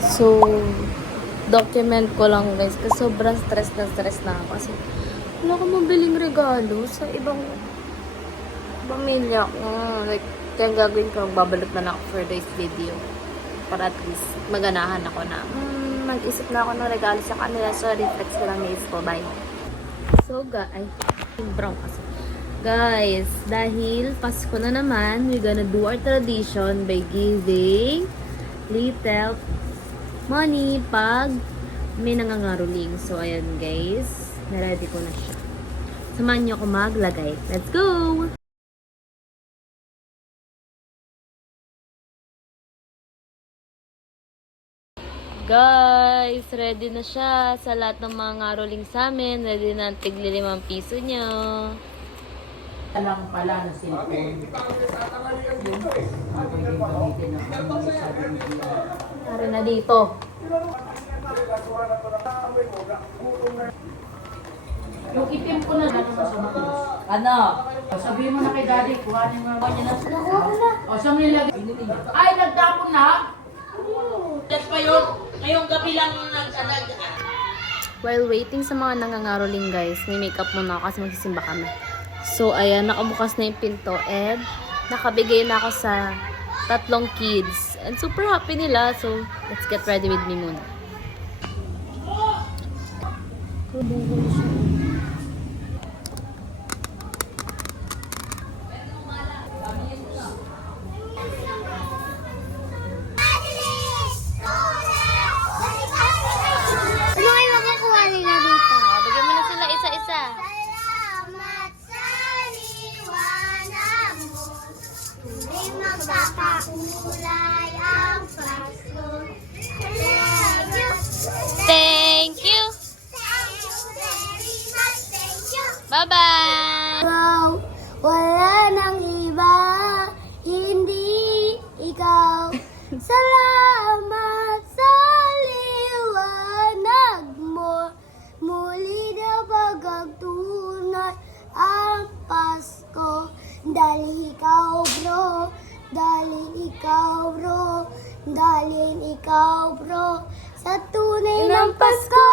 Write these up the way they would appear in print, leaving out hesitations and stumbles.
So, document ko lang guys. Kasi sobrang stress na ako. Kasi wala akong mabiling regalo sa ibang pamilya ko. Like, kaya gagawin ko, babalot na ako for this video. Para at least maganahan ako na mag-isip na ako ng regalo sa kanila. So, reflex ko lang yung isip ko. Bye. So, guys, brown kasi. Guys, dahil Pasko na naman, we're gonna do our tradition by giving little money pag may nangangaroling. So, ayan guys, na-ready ko na siya. Samahan niyo ako maglagay. Let's go! Guys, ready na siya sa lahat ng mga ngaroling sa amin. Ready na ang tigli 5 piso niyo. Alam pala na cellphone. Tara na dito. Yung itim ko na lang sa matigas. Ano? Sabihin mo na kay daddy, kuhanin mo niya na. Nakuha ko na. O, saan mo nilagay? Ay, nagtapon na? Yan pa yun. Ngayong gabi lang While waiting sa mga nangangaroling guys, may makeup muna ako kasi magsisimba kami. So, ayan, nakabukas na yung pinto and nakabigay na ako sa 3 kids. And super happy nila. So, let's get ready with me muna. Bigyan mo na sila isa-isa. Salamat sa liwanag mo. Tuloy magpapakulay ang Pasko. Thank you. Thank you. Thank you very much. Thank you. Bye-bye. Wow, wala nang iba, hindi ikaw. Salamat sa liwanag mo. Muli na pagkagtunay ang Pasko. Dahil ikaw bro, dahil ikaw bro, dahil ikaw bro, sa tunay ng Pasko.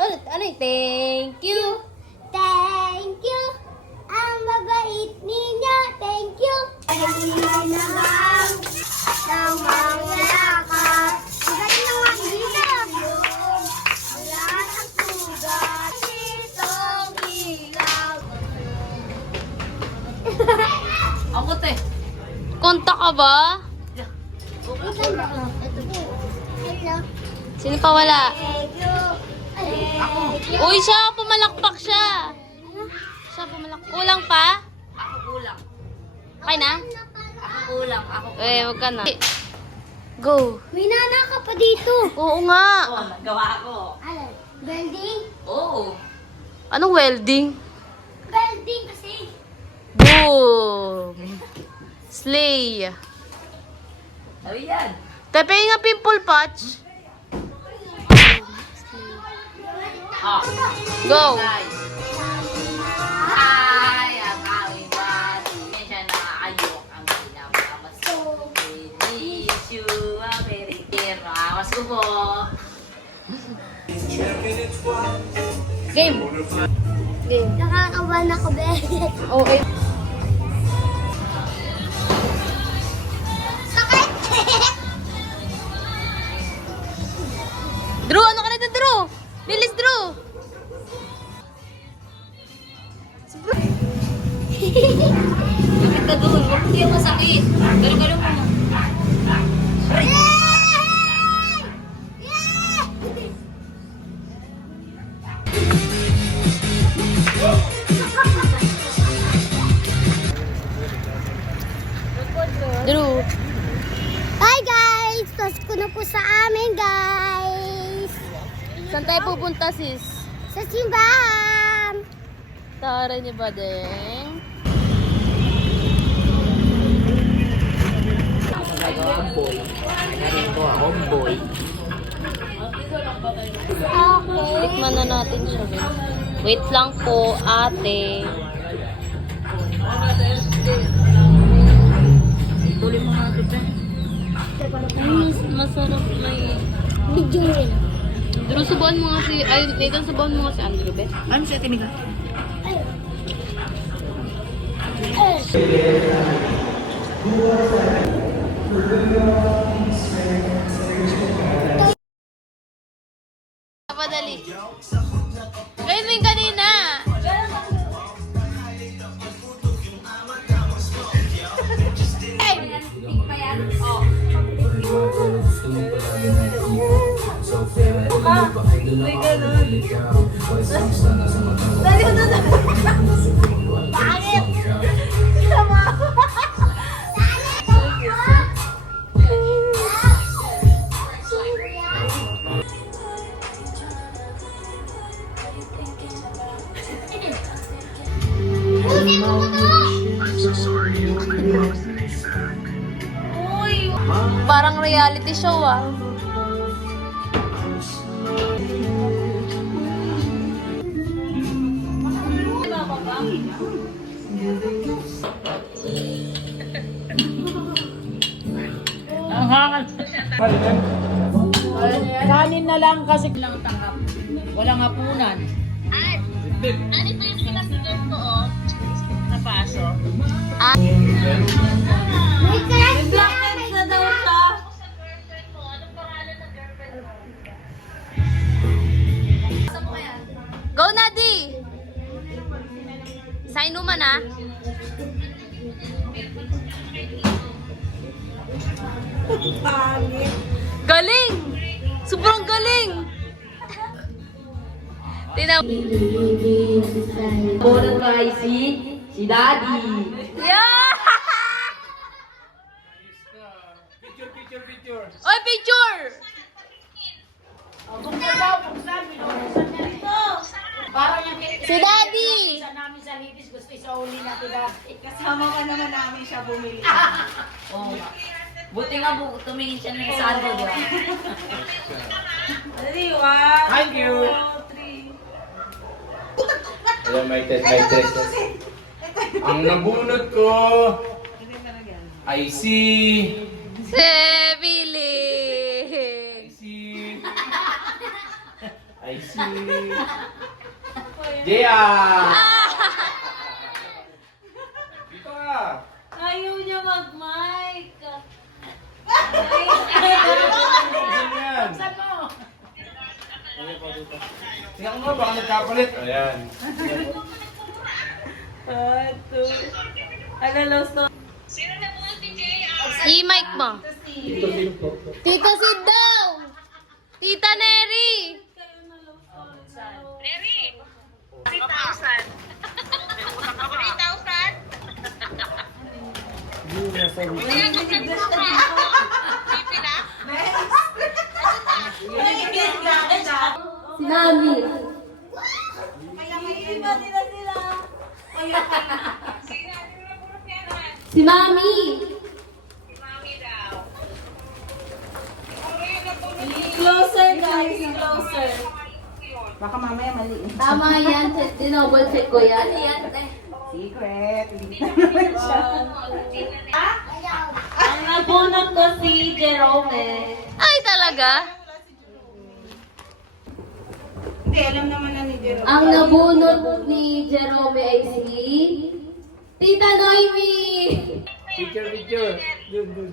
Ulit, ano yung thank you? Thank you. Ang mabait ninyo. Thank you. Hindi naman ng mga lakad. Ang ganda ng hilap. Wala ng sugat. Itong ilaw. Ako te. Konta ka ba? Ito po. Hello. Sino pa wala? Thank you. Thank you. Uy, siya! Pumalakpak siya! Siya pumalakpak. Kulang pa? Ako kulang. Okay na? Ako kulang. Ako Eh, wag ka na. Go! May nana ka pa dito. Oo nga! Oh, gawa ako. Ano? Building? Oo. Anong welding? Building kasi. Boom! Slay! Sabi yan. Tepe nga pimple patch. Ah. Go! Guys. Ay, ang aming bati. Medya na ayok ang pinapamasko. Wish you a very Mas ko po. Game! Game. Nakakaban ako, Beth. Okay. Sakit! Drew, ano ka na dyan, Drew? Bilis, Drew! Bakit ka doon? Huwag hindi ako masakit. Galong-galong mo. Drew. Hi guys! Pasko na po sa amin guys! Saan tayo pupunta, sis? Sa simbahan! Tara niyo ba, Deng? Homeboy. Narin ko, homeboy. Okay. Tikman na natin siya, guys. Wait lang po, ate. Masarap na yun. Video nila. Pero subuan mo nga si... Ay, Nathan, subuan mo nga si Andrew, be. Ano siya, Timiga? Ayun. Padali. Ngayon mo yung kanina. Parang reality show ah. Ang hangal. Kanin na lang kasi lang tanghap. Walang hapunan. May crush na. Na daw siya. Go, Nadi! Sa inuman ah. Galing! Sobrang galing! Tina. Bonan ba si Daddy? Yeah! Oy, picture! Parang yung Si Daddy! isa namin sa litis, gusto isauli natin dati. Kasama ka naman namin siya bumili. Oo. Buti nga tumingin siya ng sando, di ba? Dali, 1, Thank you. 2, 3. Ayan, may test, may test. Ang nabunot ko ay si... Si Billy! Ay si... Jaya! Dito ka! Ayaw niya mag-mic. Saan yan? Saan mo? Tingnan mo nga, baka nagkapalit. Ayan. I-mic mo. Tita Sid daw! Tita Neri! Si Mami. Si Mami. Closer guys, closer. Baka mamaya mali. Tama yan, dinouble check ko yan. Yan, Secret. Hindi naman siya. Ang nabunot ko si Jerome. Ay, talaga? Hindi, alam naman na ni Jerome. Ang nabunot ni Jerome ay si Tita Noemi. Picture. Good.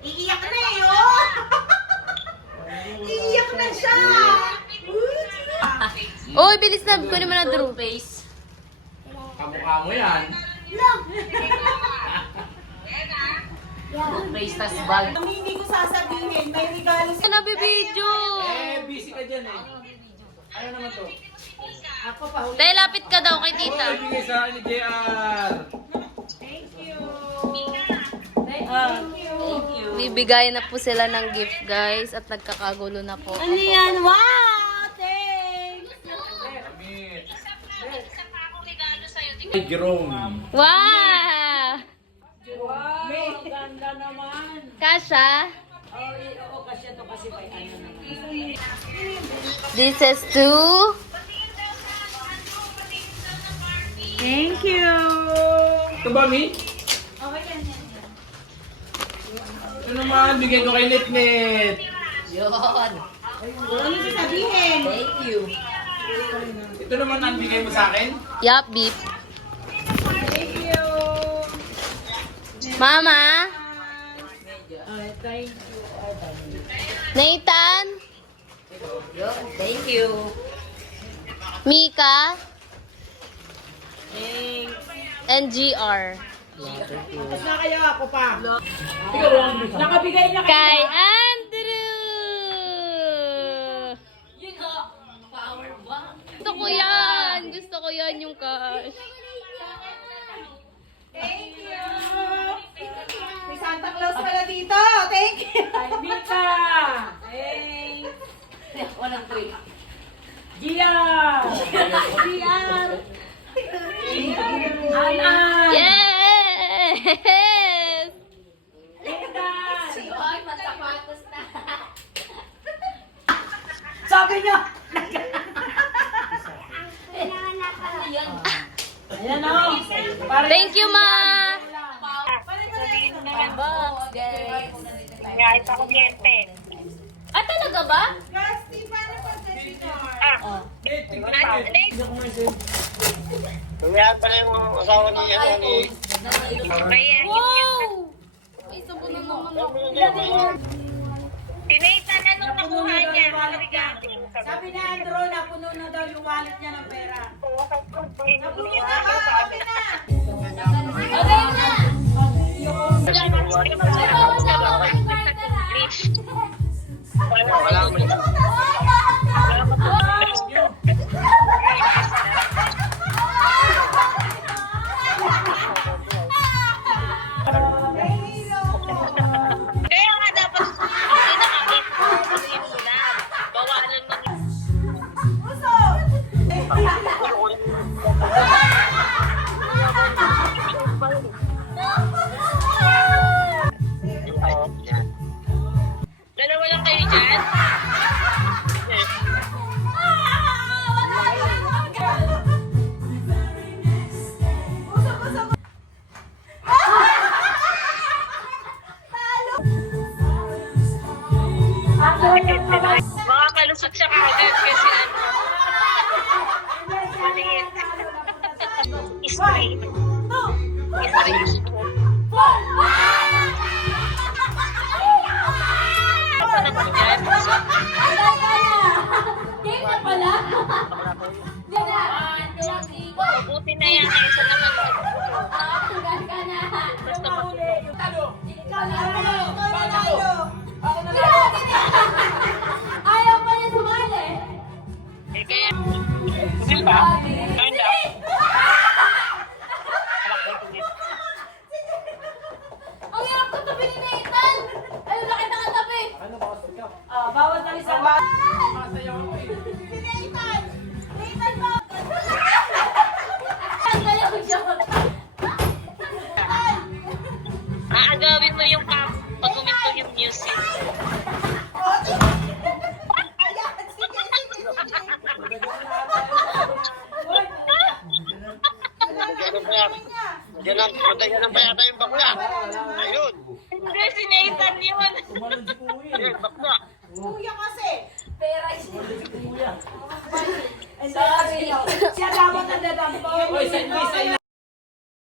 Iiyak na eh, oh! Iiyak na siya! Oy, bilis na. Kunin mo na Drew. Face. Kamukha mo yan. Face tas bag. Hindi ko sasabihin, may regalo si... Ano, bibidyo? Busy ka dyan eh. Ano naman to? Ako pa huli. Tay, lapit ka daw kay tita. Oh, ibigay sa akin ni JR. Bibigay na po sila ng gift, guys. At nagkakagulo na po. Ano yan? Wow! Thanks! Hey, Jerome. Wow! Ganda naman. Kasha? Oo, kasi ito kasi pa ano naman. This is to... Thank you! Ito ba, Mi? Ito naman, bigay ko kay Nitnit. Yun. Ano sasabihin? Thank you. Ito naman ang bigay mo sa akin. Yup, beep. Thank you. Mama? Thank you. Nathan? Yun, thank you. Mika? Thanks. And GR. Tapos na kayo ako pa. Nakabigay na Kay Andrew! Yun o. Power bank. Gusto ko yan! Gusto ko yan yung cash. Thank you. May Santa Claus pala dito. Thank you. Ay, Mika. Thanks. Walang trade. Gian. Gian. Ana. Yes! Sabi niya. Ayan o. Thank you, Ma! Ah, talaga ba? Gasti, paano pa sa Kaya pala yung asawa ni ano ni... Wow! Ay, sabon na naman ako. Sabi na Andrew, napuno na daw yung wallet niya ng pera. Napuno na ba? Okay na. Okay na! Wala mo. Kaya nga dapat pinakakit mo yung ulam. Bawalan mo dalawa lang kayo dyan? Makakalusot siya kagad kasi ano. Maliit. Straight. Straight. Ano naman yan? Game na pala? Mabuti na yan. Isa naman. Basta Ayaw pa niya sumali. eh kaya. Hindi ba? Ayun daw. Ang hirap ko tabi ni Nathan! Ano na kita katabi? Bawat na isang ba? Ang galaw siya. Aagawin mo yung pag huminto yung music. Diyan pa yata yung bakla. Ayun. Hindi, si Nathan yun. Ayun, bakla. Kuya kasi. Sorry. Siya dapat ang dadampo.